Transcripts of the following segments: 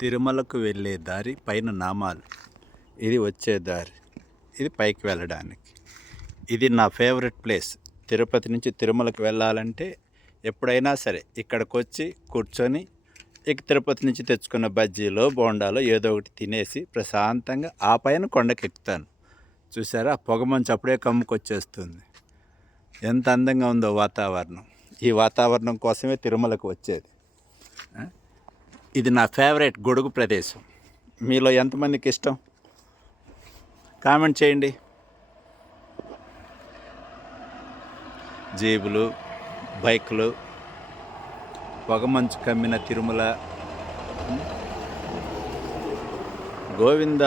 తిరుమలకు వెళ్ళే దారి పైన నామాలు. ఇది వచ్చే దారి. ఇది పైకి వెళ్ళడానికి. ఇది నా ఫేవరెట్ ప్లేస్. తిరుపతి నుంచి తిరుమలకు వెళ్ళాలంటే ఎప్పుడైనా సరే ఇక్కడికి వచ్చి కూర్చొని ఇక తిరుపతి నుంచి తెచ్చుకున్న బజ్జీలో బోండాలో ఏదో ఒకటి తినేసి ప్రశాంతంగా ఆ పైన కొండకి ఎక్కుతాను చూసారా? పొగ మంచు అప్పుడే కమ్ముకొచ్చేస్తుంది. ఎంత అందంగా ఉందో వాతావరణం. ఈ వాతావరణం కోసమే తిరుమలకు వచ్చేది. ఇది నా ఫేవరెట్ గొడుగు ప్రదేశం. మీలో ఎంతమందికి ఇష్టం? కామెంట్ చేయండి. జీబులు బైకులు పొగమంచు కమ్మిన తిరుమల గోవింద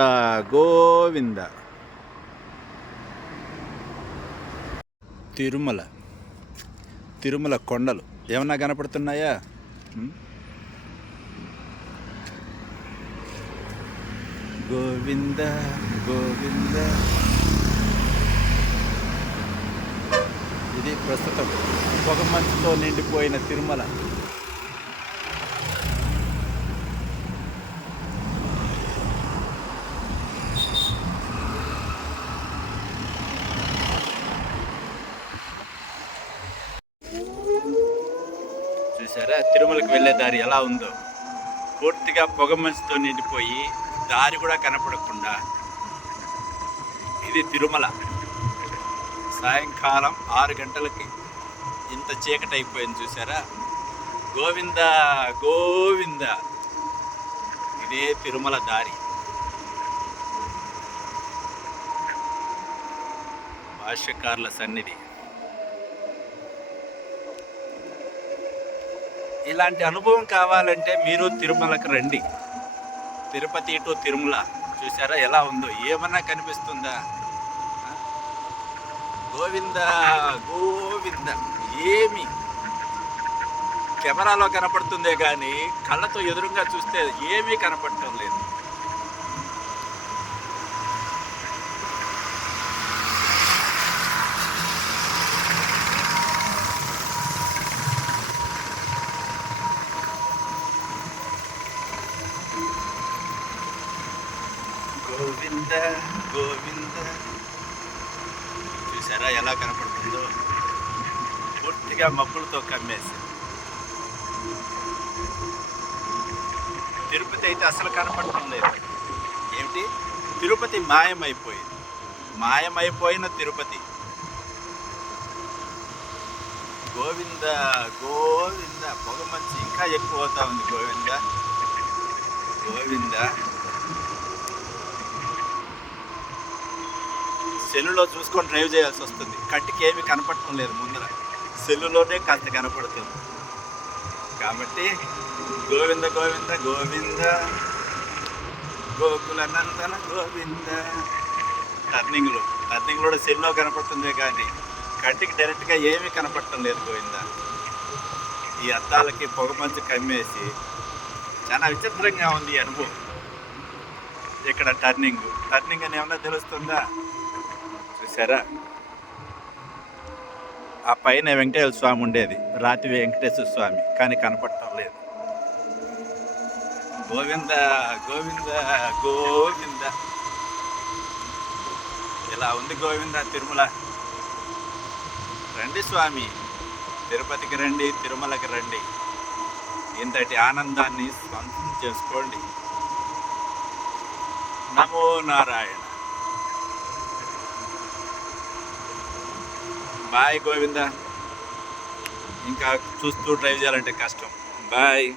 గోవింద. తిరుమల తిరుమల కొండలు ఏమన్నా కనపడుతున్నాయా? గోవింద గోవింద ఇది ప్రస్తుతం పొగమంచుతో నిండిపోయిన తిరుమల చూసారా తిరుమలకు వెళ్ళే దారి ఎలా ఉందో? పూర్తిగా పొగమంచుతో నిండిపోయి దారి కూడా కనపడకుండా. ఇది తిరుమల. సాయంకాలం ఆరు గంటలకి ఇంత చీకటి అయిపోయింది చూసారా గోవింద గోవింద. ఇదే తిరుమల దారి. భాష్యకారుల సన్నిధి. ఇలాంటి అనుభవం కావాలంటే మీరు తిరుమలకు రండి. తిరుపతి టు తిరుమల చూసారా ఎలా ఉందో? ఏమన్నా కనిపిస్తుందా? గోవింద గోవింద ఏమి? కెమెరాలో కనపడుతుందే కానీ కళ్ళతో ఎదురుగా చూస్తే ఏమీ కనపడటం లేదు గోవింద గోవింద చూసారా? ఎలా కనపడుతుందో. పూర్తిగా మబ్బులతో కమ్మేసి. తిరుపతి అయితే అసలు కనపడటం లేదు ఏమిటి? తిరుపతి మాయమైపోయింది. మాయమైపోయిన తిరుపతి. గోవింద గోవింద. పొగ మంచి ఇంకా ఎక్కువ అవుతా ఉంది గోవింద. గోవింద. సెల్లులో చూసుకొని డ్రైవ్ చేయాల్సి వస్తుంది. కంటికి ఏమి కనపడటం లేదు ముందర. సెల్లులోనే కాస్త కనపడుతుంది. కాబట్టి గోవింద గోవింద గోవింద. గోకుల నందన గోవింద. టర్నింగ్లు. టర్నింగ్లో కూడా సెల్లో కనపడుతుందే కానీ కంటికి డైరెక్ట్గా ఏమీ కనపడటం లేదు గోవింద. ఈ అద్దాలకి పొగమంచు కమ్మేసి చాలా విచిత్రంగా ఉంది ఈ అనుభవం. ఇక్కడ టర్నింగ్. టర్నింగ్ అని ఏమన్నా తెలుస్తుందా? చూసారా ఆ పైన వెంకటేశ్వర స్వామి ఉండేది. రాతి వెంకటేశ్వర స్వామి. కానీ కనపడటం లేదు. గోవింద గోవింద గోవింద. ఇలా ఉంది గోవింద తిరుమల. రండి స్వామి. తిరుపతికి రండి తిరుమలకి రండి. ఇంతటి ఆనందాన్ని స్వంతం చేసుకోండి. నమో నారాయణ. బాయ్ గోవింద. ఇంకా చూస్తూ డ్రైవ్ చేయాలంటే కష్టం. బాయ్.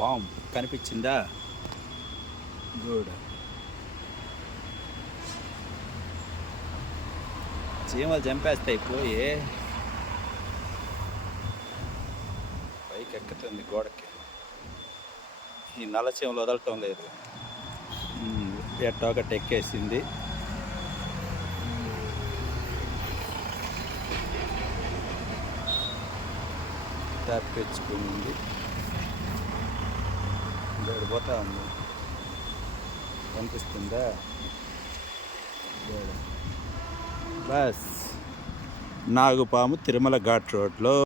పామ్ కనిపించిందా? గుడ్. చీమలు చంపేస్తాయి పోయి. పైకి ఎక్కుతుంది గోడకి. ఈ నల్ల చీమలు వదలటం లేదు. ఉమ్, ఎక్కేసింది తప్పించుకుంది. ఇక్కడ పోతా ఉంది. కనిపిస్తుందా? బస్. నాగుపాము తిరుమల ఘాట్ రోడ్లో.